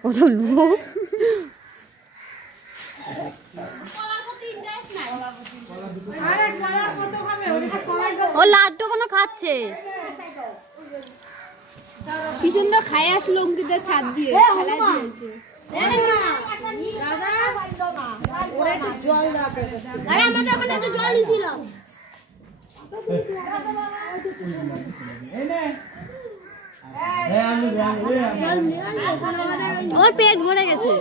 কত লোক ও লাড্ডু কোনো খাচ্ছে কি সুন্দর খাই আসলো অঙ্কিতের ছাদ দিয়ে খেলায় দিয়েছে দাদা ওরা একটু জল দাও আরে আমাদের ওখানে একটু জল দিছিল ওর পেট ভরে গেছে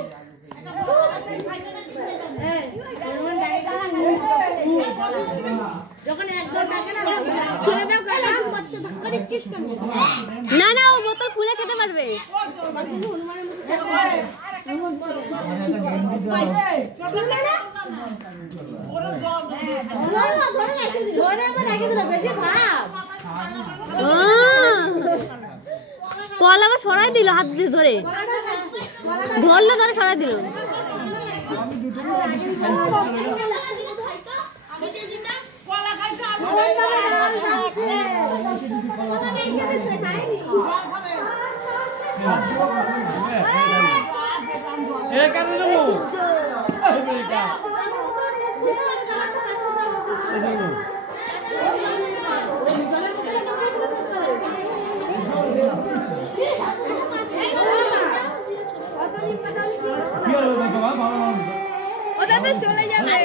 না না ও বোতল খুলে খেতে পারবে কল আবার সরাই দিল হাত দিয়ে ধরে ধরলো ধরে সরাই দিল ওটা চলে যাবে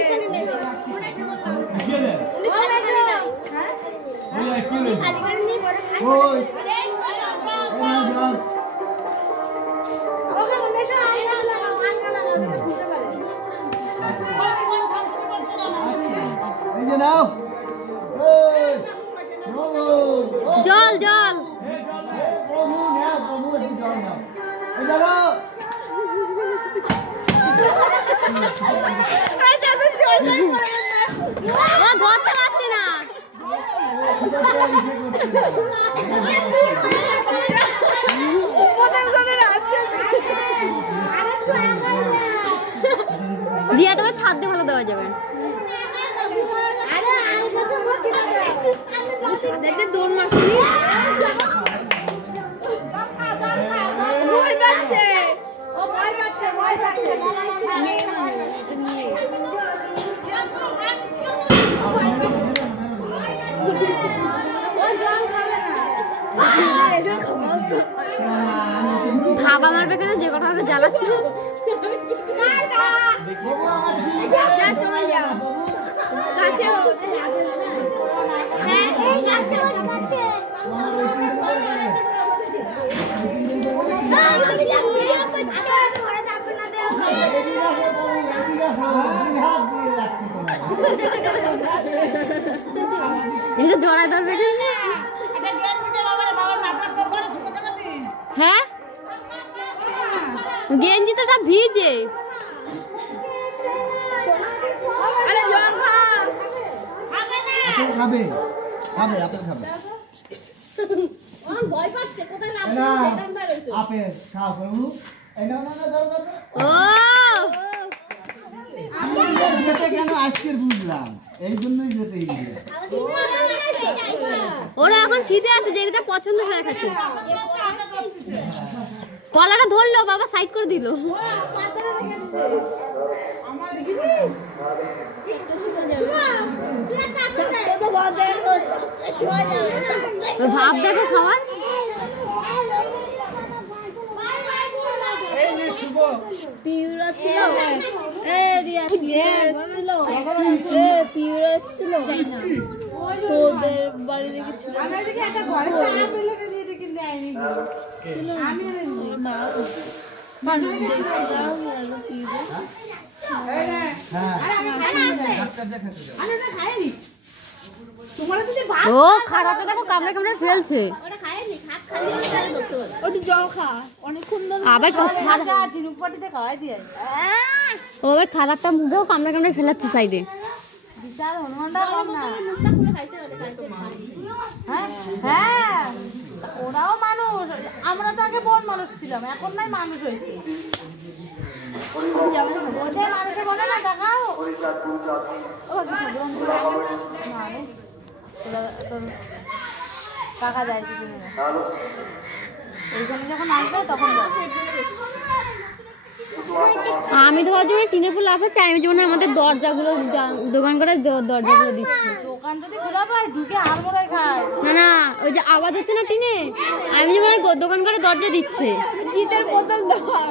জল জল ও ধরতে পারছি না রিয়া তোমার ছাদ দিয়ে ভালো দেওয়া যাবে দৌড় মারছি ভয় পাচ্ছে ও ভয় পাচ্ছে ভয় পাচ্ছে ভাবা মারবে কেন যে কথা জ্বালাচ্ছিল জড়াই ধরবে হ্যাঁ গেঞ্জি তো সব ভিজে খাবে খাবে আপেল খাবে ভয় পাচ্ছে কোথায় আপেল খাও প্রভু এই না না দাও দাও ও যেতে কেন আজকের বুঝলাম এই জন্যই যেতে ওরা এখন খিদে আছে যে এটা পছন্দ হয়ে গেছে কলাটা ধরলো বাবা সাইড করে দিল ভাব দেখো খাবার পিউরা ছিল তোদের বাড়ি দেখেছিল ও খারাপ দেখো কামড়ে কামড়ে ফেলছে জল খা অনেকক্ষণ আবার ও আবার খারাপটা মুখেও কামড়ে কামড়ে ফেলাচ্ছে সাইডে হ্যাঁ ওরাও মানুষ আমরা তো আগে বন মানুষ ছিলাম এখন নাই মানুষ হয়েছে ওদের মানুষে বলে না দেখাও তোর কাকা যায় টিফিনে এইখানে যখন আসবে তখন যাবে। আমি ধর যেমন টিনের ফুল লাফাচ্ছি, আমি যেমন আমাদের দরজাগুলো দোকান করে দরজাগুলো দিচ্ছি। দোকান যদি খোলা পায় ঢুকে আড়মোড়ায় খায়। না না, ওই যে আওয়াজ হচ্ছে না টিনে, আমি যেমন দোকান করে দরজা দিচ্ছে। জিতের বোতল দেওয়ার